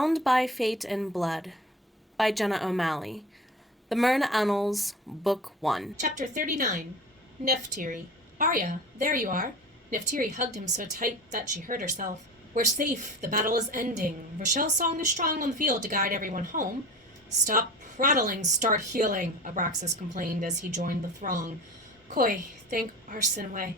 Bound by Fate and Blood by Jenna O'Malley. The Merna Annals, Book 1. Chapter 39. Neftiri. Arya, there you are. Neftiri hugged him so tight that she hurt herself. We're safe. The battle is ending. Rochelle's song is strong on the field to guide everyone home. Stop prattling, start healing, Abraxas complained as he joined the throng. Koi, thank Arsenway.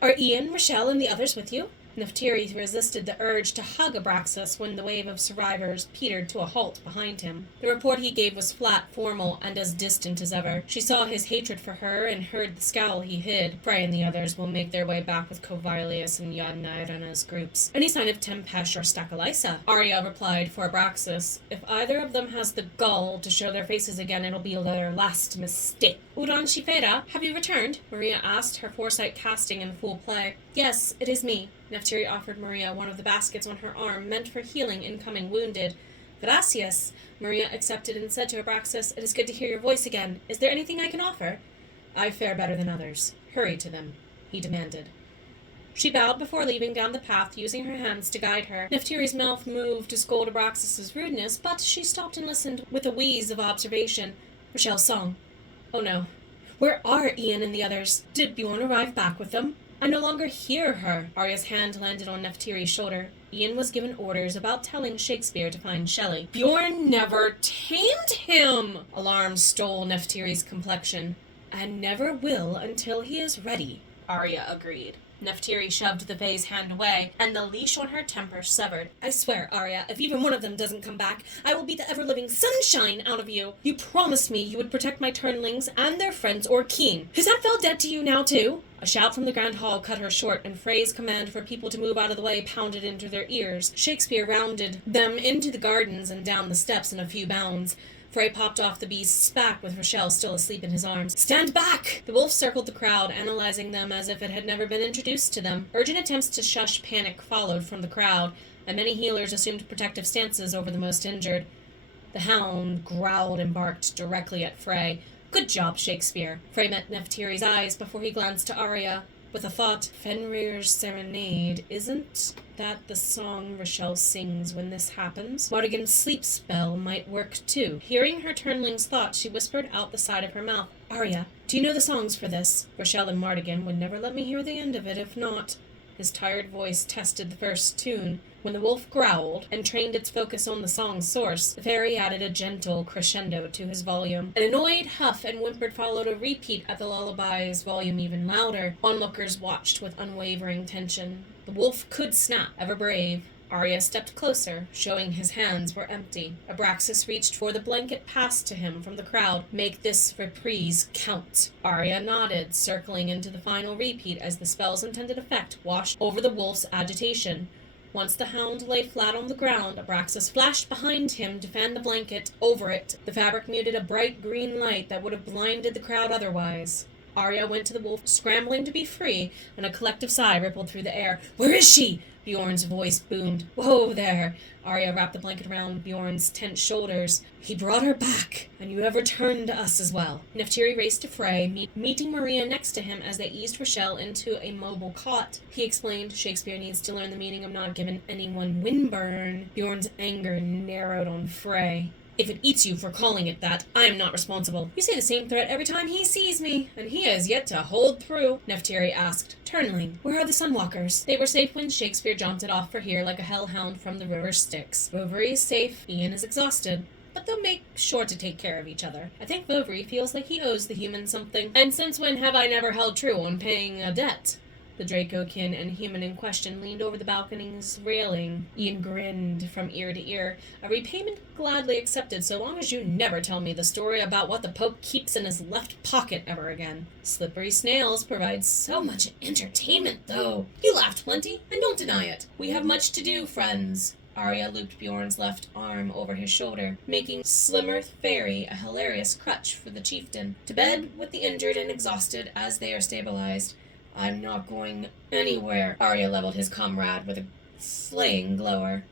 Are Ian, Rochelle, and the others with you? Neftiri resisted the urge to hug Abraxas when the wave of survivors petered to a halt behind him. The report he gave was flat, formal, and as distant as ever. She saw his hatred for her and heard the scowl he hid. Frey and the others will make their way back with Kovilius and Yadnairena's groups. Any sign of Tempesh or Stakalisa? Arya replied for Abraxas. If either of them has the gall to show their faces again, it'll be their last mistake. Udan Shifera, have you returned? Maria asked, her foresight casting in full play. Yes, it is me. Neftiri offered Maria one of the baskets on her arm, meant for healing incoming wounded. Gracias, Maria accepted and said to Abraxas, it is good to hear your voice again. Is there anything I can offer? I fare better than others. Hurry to them, he demanded. She bowed before leaving down the path, using her hands to guide her. Neftiri's mouth moved to scold Abraxas's rudeness, but she stopped and listened with a wheeze of observation. Rochelle's song. Oh no. Where are Ian and the others? Did Bjorn arrive back with them? I no longer hear her. Arya's hand landed on Neftiri's shoulder. Ian was given orders about telling Shakespeare to find Shelley. Bjorn never tamed him! Alarm stole Neftiri's complexion. And never will until he is ready, Arya agreed. Neftiri shoved the Fae's hand away, and the leash on her temper severed. I swear, Arya, if even one of them doesn't come back, I will beat the ever-living sunshine out of you. You promised me you would protect my turnlings and their friends or king. Has that fell dead to you now, too? A shout from the Grand Hall cut her short, and Frey's command for people to move out of the way pounded into their ears. Shakespeare rounded them into the gardens and down the steps in a few bounds. Frey popped off the beast's back with Rochelle still asleep in his arms. Stand back! The wolf circled the crowd, analyzing them as if it had never been introduced to them. Urgent attempts to shush panic followed from the crowd, and many healers assumed protective stances over the most injured. The hound growled and barked directly at Frey. Good job, Shakespeare. Frey met Neftiri's eyes before he glanced to Arya. With a thought, Fenrir's Serenade, isn't that the song Rochelle sings when this happens? Mardigan's sleep spell might work too. Hearing her turnling's thought, she whispered out the side of her mouth, Arya, do you know the songs for this? Rochelle and Mardigan would never let me hear the end of it if not. His tired voice tested the first tune. When the wolf growled and trained its focus on the song's source, the fairy added a gentle crescendo to his volume. An annoyed huff and whimper followed a repeat at the lullaby's volume even louder. Onlookers watched with unwavering tension. The wolf could snap, ever brave. Arya stepped closer, showing his hands were empty. Abraxas reached for the blanket passed to him from the crowd. Make this reprise count. Arya nodded, circling into the final repeat as the spell's intended effect washed over the wolf's agitation. Once the hound lay flat on the ground, Abraxas flashed behind him to fan the blanket over it. The fabric muted a bright green light that would have blinded the crowd otherwise. Arya went to the wolf, scrambling to be free, and a collective sigh rippled through the air. Where is she? Bjorn's voice boomed. Whoa there! Arya wrapped the blanket around Bjorn's tense shoulders. He brought her back, and you have returned to us as well. Neftiri raced to Frey, meeting Maria next to him as they eased Rochelle into a mobile cot. He explained, Shakespeare needs to learn the meaning of not giving anyone windburn. Bjorn's anger narrowed on Frey. If it eats you for calling it that, I am not responsible. You say the same threat every time he sees me, and he has yet to hold through. Neftiri asked, Turnling, where are the Sunwalkers? They were safe when Shakespeare jaunted off for here like a hellhound from the river Styx. Bovary is safe, Ian is exhausted, but they'll make sure to take care of each other. I think Bovary feels like he owes the humans something, and since when have I never held true on paying a debt? The dragonkin and human in question leaned over the balcony's railing. Ian grinned from ear to ear. A repayment gladly accepted, so long as you never tell me the story about what the Pope keeps in his left pocket ever again. Slippery snails provide so much entertainment, though. You laughed plenty, and don't deny it. We have much to do, friends. Arya looped Bjorn's left arm over his shoulder, making Slimmer Fairy a hilarious crutch for the chieftain. To bed with the injured and exhausted as they are stabilized. I'm not going anywhere. Arya leveled his comrade with a slaying glower.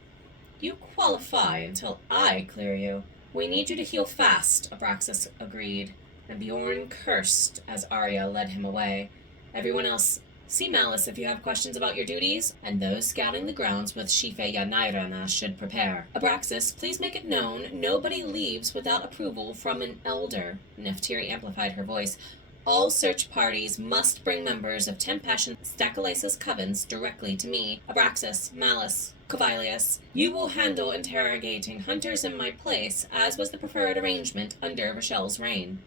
You qualify until I clear you. We need you to heal fast, Abraxas agreed, and Bjorn cursed as Arya led him away. Everyone else See Malice if you have questions about your duties, and those scouting the grounds with Shife Yanairana should prepare. Abraxas, please make it known nobody leaves without approval from an elder. Neftiri amplified her voice. All search parties must bring members of Tempassion Stachylus covens directly to me. Abraxas, Malice, Covilius, you will handle interrogating hunters in my place, as was the preferred arrangement under Rochelle's reign.